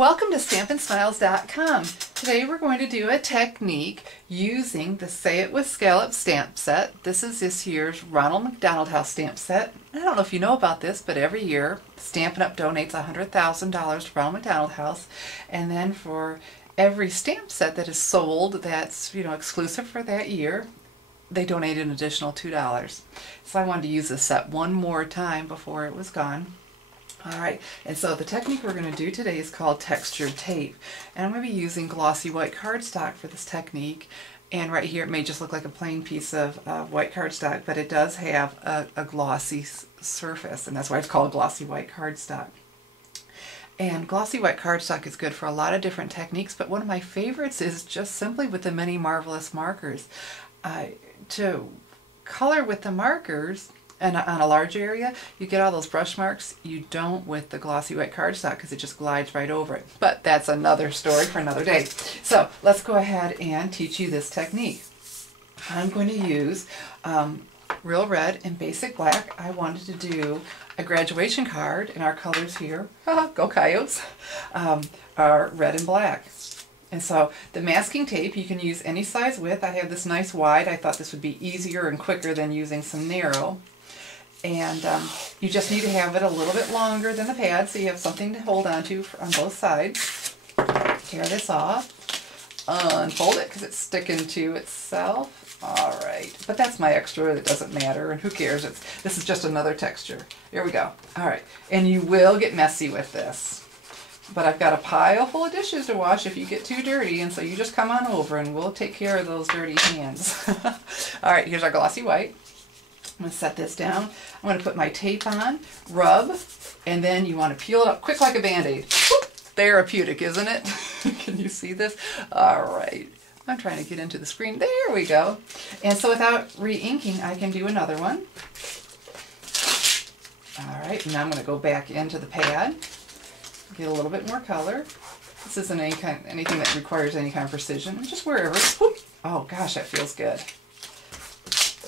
Welcome to StampinSmiles.com. Today we're going to do a technique using the Say It With Scallops stamp set. This is this year's Ronald McDonald House stamp set. I don't know if you know about this, but every year Stampin' Up! Donates $100,000 to Ronald McDonald House, and then for every stamp set that is sold that's exclusive for that year, they donate an additional $2. So I wanted to use this set one more time before it was gone. Alright, and so the technique we're going to do today is called textured tape. And I'm going to be using glossy white cardstock for this technique. And right here it may just look like a plain piece of white cardstock, but it does have a glossy surface, and that's why it's called glossy white cardstock. And glossy white cardstock is good for a lot of different techniques, but one of my favorites is just simply with the Many Marvelous markers. To color with the markers, and on a large area, you get all those brush marks. You don't with the glossy white cardstock because it just glides right over it. But that's another story for another day. So let's go ahead and teach you this technique. I'm going to use Real Red and Basic Black. I wanted to do a graduation card, and our colors here, go Coyotes, are red and black. And so the masking tape, you can use any size width. I have this nice wide. I thought this would be easier and quicker than using some narrow. And you just need to have it a little bit longer than the pad so you have something to hold on to on both sides. Tear this off. Unfold it because it's sticking to itself. Alright, but that's my extra. It doesn't matter, and who cares? This is just another texture. Here we go. Alright, and you will get messy with this. But I've got a pile full of dishes to wash if you get too dirty, and so you just come on over and we'll take care of those dirty hands. Alright, here's our glossy white. I'm going to set this down. I'm going to put my tape on, rub, and then you want to peel it up quick like a Band-Aid. Whoop! Therapeutic, isn't it? Can you see this? Alright. I'm trying to get into the screen. There we go. And so without re-inking, I can do another one. Alright, now I'm going to go back into the pad. Get a little bit more color. This isn't anything that requires any kind of precision. Just wherever. Whoop. Oh gosh, that feels good.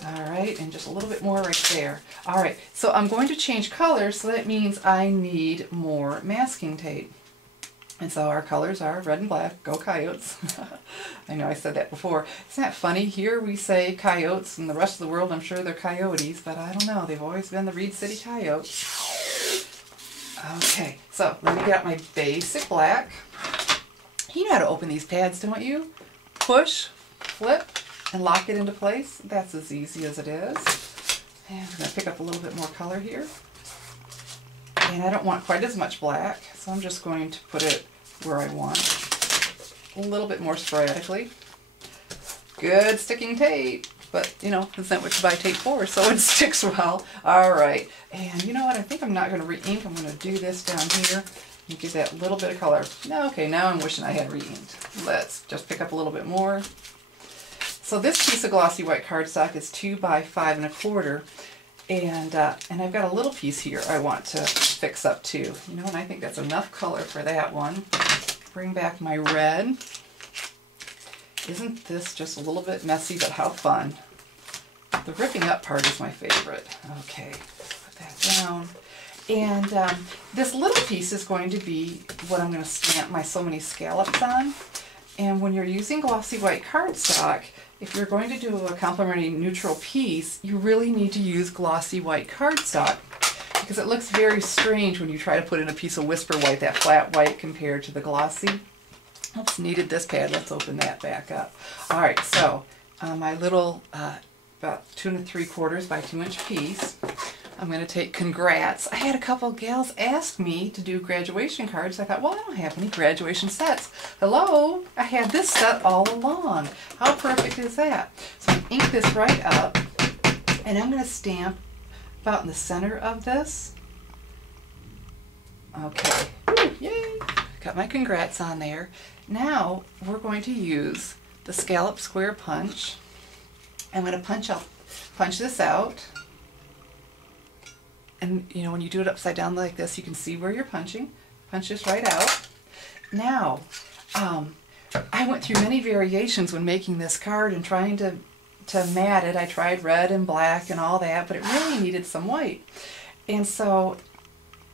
Alright, and just a little bit more right there. Alright, so I'm going to change colors, so that means I need more masking tape. And so our colors are red and black. Go Coyotes. I know I said that before. Isn't that funny? Here we say Coyotes, and the rest of the world I'm sure they're Coyotes, but I don't know. They've always been the Reed City Coyotes. Okay, so let me get out my Basic Black. You know how to open these pads, don't you? Push, flip, and lock it into place. That's as easy as it is. And I'm going to pick up a little bit more color here. And I don't want quite as much black, so I'm just going to put it where I want. A little bit more sporadically. Good sticking tape, but that's not what you buy tape for, so it sticks well. Alright, and you know what, I think I'm not going to re-ink. I'm going to do this down here and give that little bit of color. Okay, now I'm wishing I had re-inked. Let's just pick up a little bit more. So this piece of glossy white cardstock is 2 by 5 1/4, and I've got a little piece here I want to fix up too. And I think that's enough color for that one. Bring back my red. Isn't this just a little bit messy, but how fun? The ripping up part is my favorite. Okay, put that down. And this little piece is going to be what I'm going to stamp my So Many Scallops on. And when you're using glossy white cardstock, if you're going to do a complementary neutral piece, you really need to use glossy white cardstock because it looks very strange when you try to put in a piece of Whisper White, that flat white compared to the glossy. Oops, needed this pad. Let's open that back up. Alright, so my little about 2 3/4 by 2 inch piece, I'm going to take Congrats. I had a couple gals ask me to do graduation cards. I thought, well, I don't have any graduation sets. Hello? I had this set all along. How perfect is that? So I ink this right up, and I'm going to stamp about in the center of this. Okay. Woo, yay! Got my Congrats on there. Now we're going to use the Scallop Square Punch. I'm going to punch this out. And when you do it upside down like this, you can see where you're punching. Punch this right out. Now, I went through many variations when making this card and trying to mat it. I tried red and black and all that, but it really needed some white. And so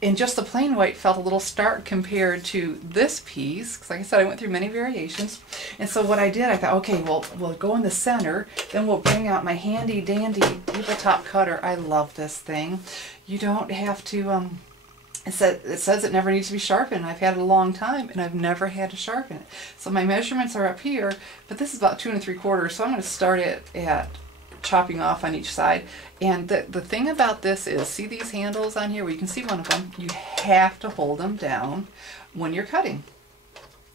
And just the plain white felt a little stark compared to this piece, because like I said, I went through many variations. And so what I did, I thought, okay, well, we'll go in the center, then we'll bring out my handy dandy tabletop cutter. I love this thing. You don't have to, it says it never needs to be sharpened. I've had it a long time, and I've never had to sharpen it. So my measurements are up here, but this is about 2 3/4, so I'm going to start it at chopping off on each side. And the thing about this is, see these handles on here? Well, you can see one of them. You have to hold them down when you're cutting.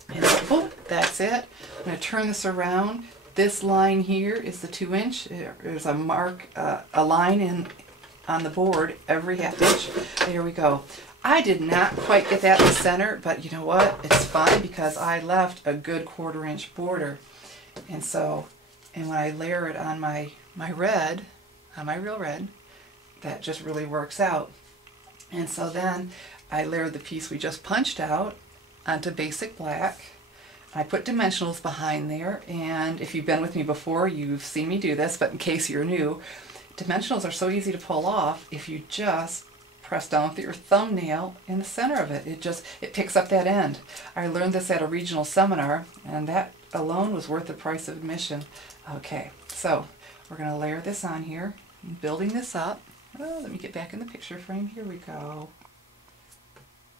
And so, boom, that's it. I'm going to turn this around. This line here is the 2-inch. There's a mark, a line on the board every 1/2 inch. There we go. I did not quite get that in the center, but you know what? It's fine because I left a good 1/4 inch border. And so, and when I layer it on my red, on my real red, that just really works out. And so then I layered the piece we just punched out onto basic black. I put dimensionals behind there, and if you've been with me before, you've seen me do this, but in case you're new, dimensionals are so easy to pull off if you just press down with your thumbnail in the center of it. It picks up that end. I learned this at a regional seminar, and that alone was worth the price of admission. Okay, so we're going to layer this on here, building this up. Oh, let me get back in the picture frame. Here we go.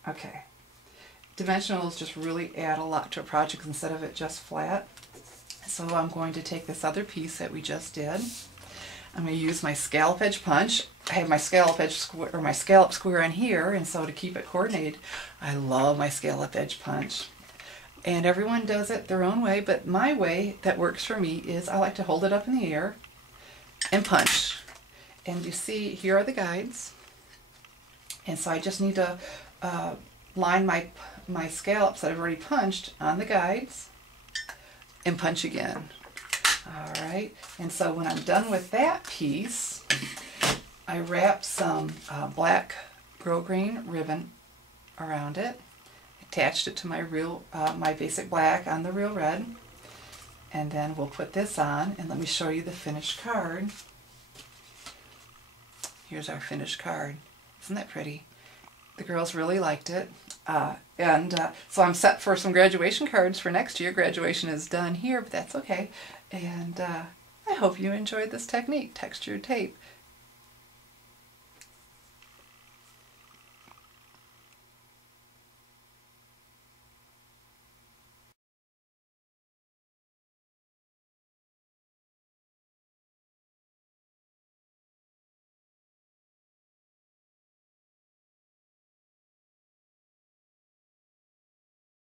Okay. Dimensionals just really add a lot to a project instead of it just flat. So I'm going to take this other piece that we just did. I'm going to use my scallop edge punch. I have my scallop edge square, or my scallop square on here, and so to keep it coordinated, I love my scallop edge punch. And everyone does it their own way, but my way that works for me is I like to hold it up in the air and punch. And you see, here are the guides. And so I just need to line my scallops that I've already punched on the guides and punch again. All right, and so when I'm done with that piece, I wrap some black grosgrain ribbon around it, attached it to my my basic black on the real red, and then we'll put this on, and let me show you the finished card. Here's our finished card. Isn't that pretty? The girls really liked it. So I'm set for some graduation cards for next year. Graduation is done here, but that's okay. And I hope you enjoyed this technique, textured tape.